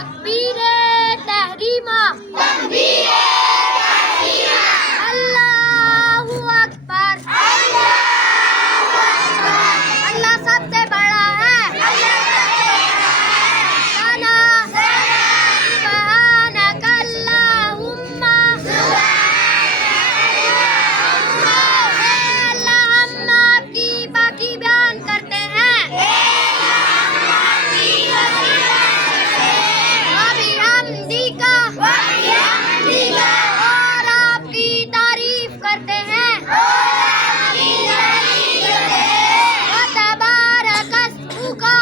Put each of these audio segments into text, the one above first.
तकबीरे तहरीमा अल्लाहू अकबर अल्लाह सबसे बड़ा है सना सुब्हानक अल्लाहुम्मा अल्लाह हम आपकी बाकी बयान करते हैं अभी हमदी का और आपकी तारीफ करते हैं वतबारक अस्मुका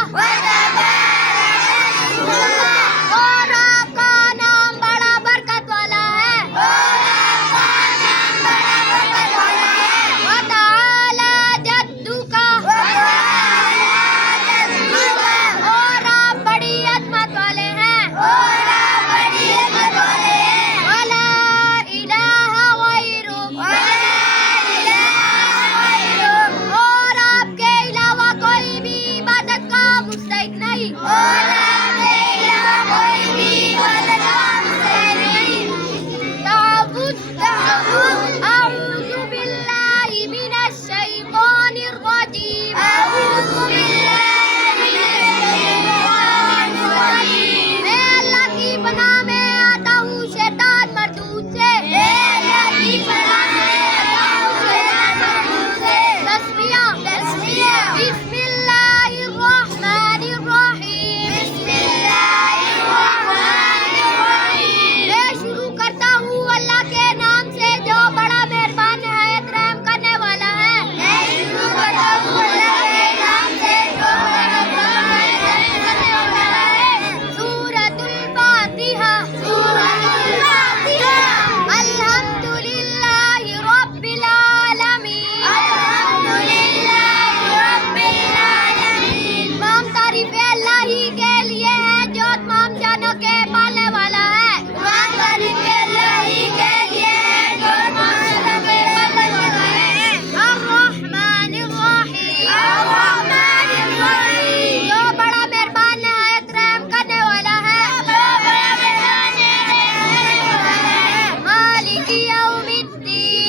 और आपका नाम बड़ा बरकत वाला है वतआला जद्दुका और आप बड़ी अजमत वाले हैं वला इलाहा गैरुक और आपके अलावा कोई भी इबादत का मुस्तहिक नहीं अऊज़ु बिल्लाहि मिनश शैतानिर रजीम मैं अल्लाह की पनाह में आता हूँ शैतान मरदूद से तस्बिया बिस्मिल्लाहिर रहमानिर रहीम मैं शुरू करता हूँ अल्लाह के नाम से जो बड़ा मेहरबान निहायत रहम करने वाला है सूरतुल फातिहा अल्हम्दुलिल्लाहि रब्बिल आलमीन तमाम तारीफें अल्लाह ही के लिए है जो तमाम जानों के पालने वाला है अर्रहमानिर रहीम जो बड़ा मेहरबान निहायत रहम करने वाला है मालिकी यौमिद्दीन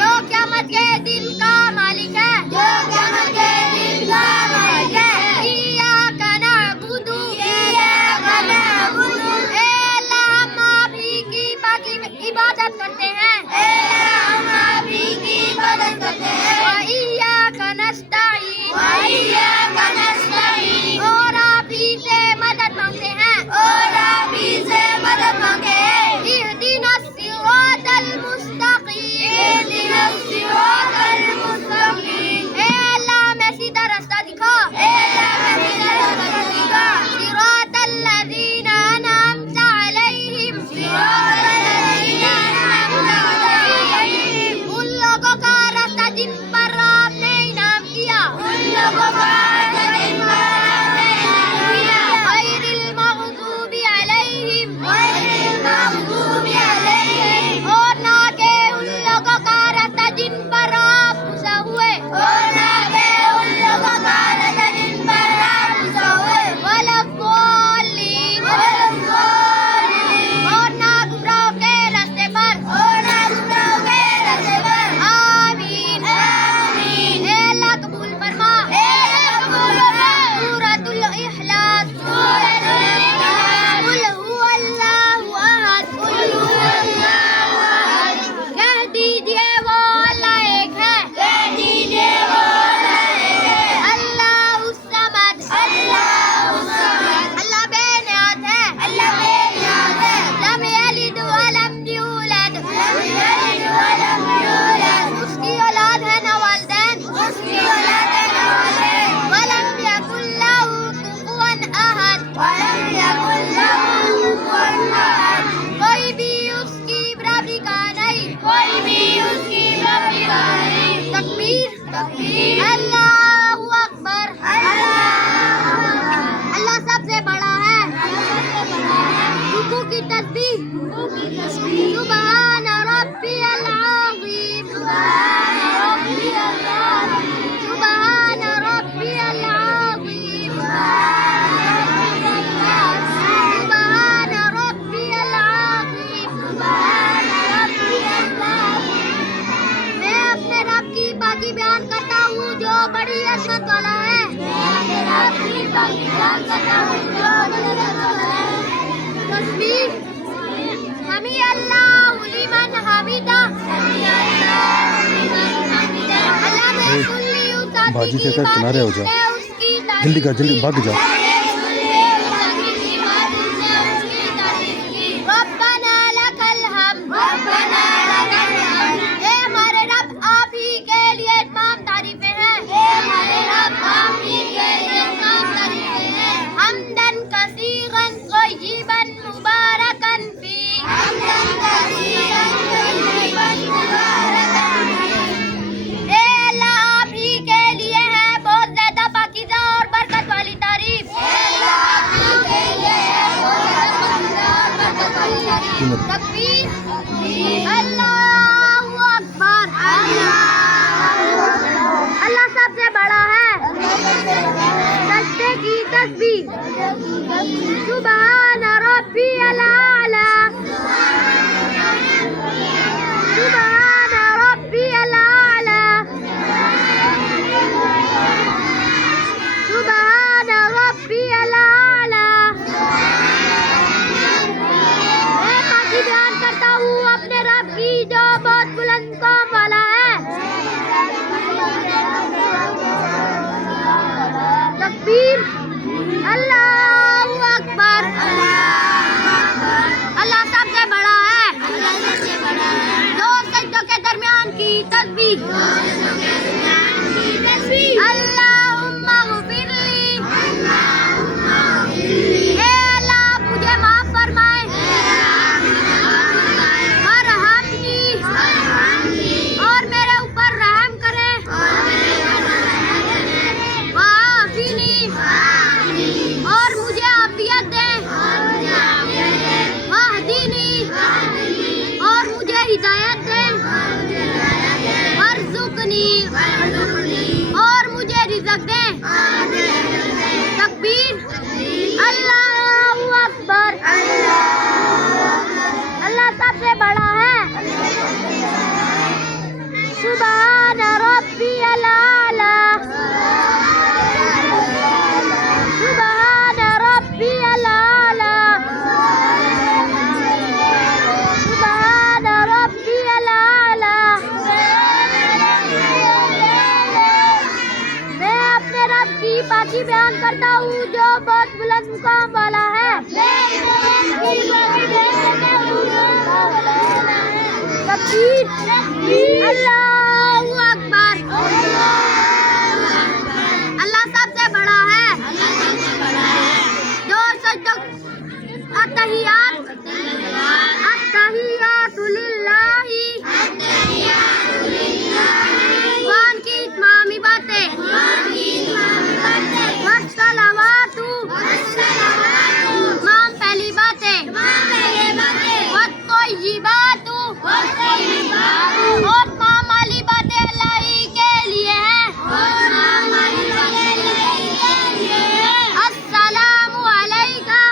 जो क़यामत के दिन का मालिक है इय्याका नअबुदु ए अल्लाह हम आप ही की बाकी इबादत करते हैं व इय्याका नस्तईन और आप ही से मदद मांगते हैं इहदिनस सिरातल मुस्तकीम ए अल्लाह हमें सीधा रास्ता दिखा सिरातल लज़ीना अनअमता अलैहिम उन लोगों का रास्ता जिन पर आपने इनाम किया गैरिल मग़ज़ूबि अलैहिम और ना के उन लोगों का रास्ता जिन पर आप गुस्सा हुए वलद्दॉल्लीन और ना गुमराहों के रास्ते पर आमीन ए अल्लाह कबूल फरमा सूरतुल इखलास कुल हुवल्लाहु अहद कह दीजिए वो अल्लाह एक है अल्लाहुस समद अल्लाह बेनियाज़ है लम यलिद व लम यूलद उसकी औलाद है न वालिदैन वलम यकुल लहू कुफुवन अहद तस्बीह समी अल्लाहु लिमन हमिदा अल्लाह ने सुन ली उस बाजी से कर किनारे हो जाओ, उसकी जल्दी कर, जल्दी भाग जाओ। रब्बना लकल हम्द ए हमारे रब आप ही के लिए तमाम तारीफें हैं हमदन कसीरन तय्यिबन मुबारकन फी ए अल्लाह आप ही के लिए है बहुत ज्यादा पाकीज़ा और बरकत वाली तारीफ तकबीर अल्लाहु अकबर अल्लाह सबसे बड़ा है सजदे की तस्बीह सुभान रब्बियल आला सुभान रब्बियल आला सुभान रब्बियल आला मैं बाकी बयान करता हूँ अपने रब की जो बहुत बुलंद काम वाला है तकबीर अल्लाहु अकबर अल्लाह सबसे बड़ा है दो सजदों के दरमियान की तस्बीह अल्लाहुम्मा ग़फिरली ए अल्लाह मुझे माफ फरमाए वरहमनी और मेरे ऊपर रहम करे वाफ़िनी और मुझे आफियत दे वाहदीनी और मुझे हिदायत दे वरज़ुक़नी और मुझे रिज़्क़ दे तकबीर अल्लाहु अकबर अल्लाह सबसे बड़ा है सुभान रब्बियल आला सुभान रब्बियल आला सुभान रब्बियल आला मैं अपने रब की पाकी बयान करता हूँ जो बहुत बुलंद मुकाम वाला है तकबीर अल्लाहु अकबर अल्लाह सबसे बड़ा है जो सजदों अत्तहियातु लिल्लाहि कुरान की इमामी बातें वस्सलावातु इमाम पहली बातें वत्तय्यिबातु और तमाम वाली बातें अल्लाह ही के लिए है अस्सलामु अलैका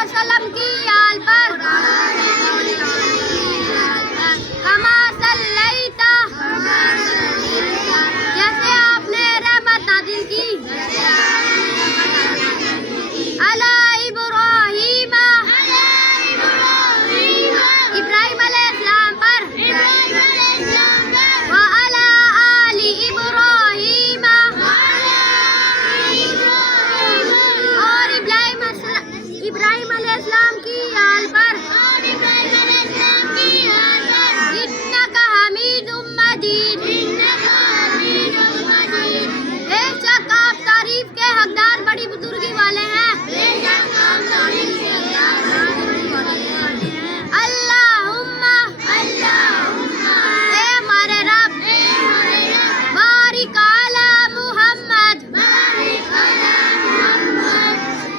वसल्लम की आल पर कमा सल्लैता जैसे आपने रहमत नाज़िल की अला इब्राहीम इब्राहीम अलैहिस्सलाम पर व अला आली इब्राहीम और इब्राहीम अलैहिस्सलाम की आल पर इन्नका हमीदुम मजीद बेशक आप तारीफ के हकदार बड़ी बुजुर्गी वाले हैं अल्लाहुम्मा ए हमारे रब बारिक अला मुहम्मद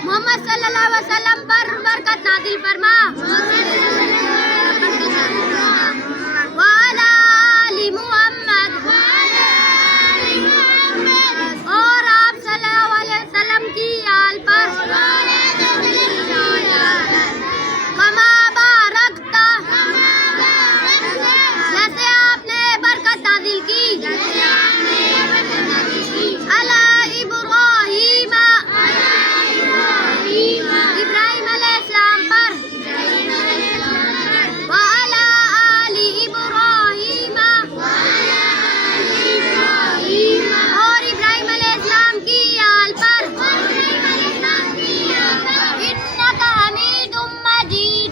मोहम्मद सल्लल्लाहु अलैहि वसल्लम पर बरकत नाज़िल फरमा व अला आली मुहम्मद और आप सल्लल्लाहु अलैहि वसल्लम की आल पर कमा बारकता जैसे आपने बरकत नाज़िल की अला इब्राहीम इब्राहीम अलैहिस्सलाम पर व अला आली इब्राहीम और इब्राहीम अलैहिस्सलाम की आल पर इन्नका हमीदुम मजीद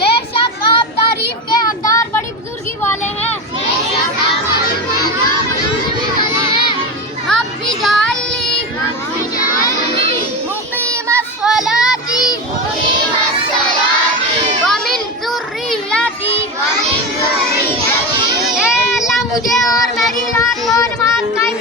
बेशक आप तारीफ के हकदार बड़ी बुजुर्गी वाले हैं रब्बी जाअली मुक़ीमस्सलाती व मिन ज़ुर्रिय्यती ए अल्लाह मुझे और मेरी औलाद को नमाज कायम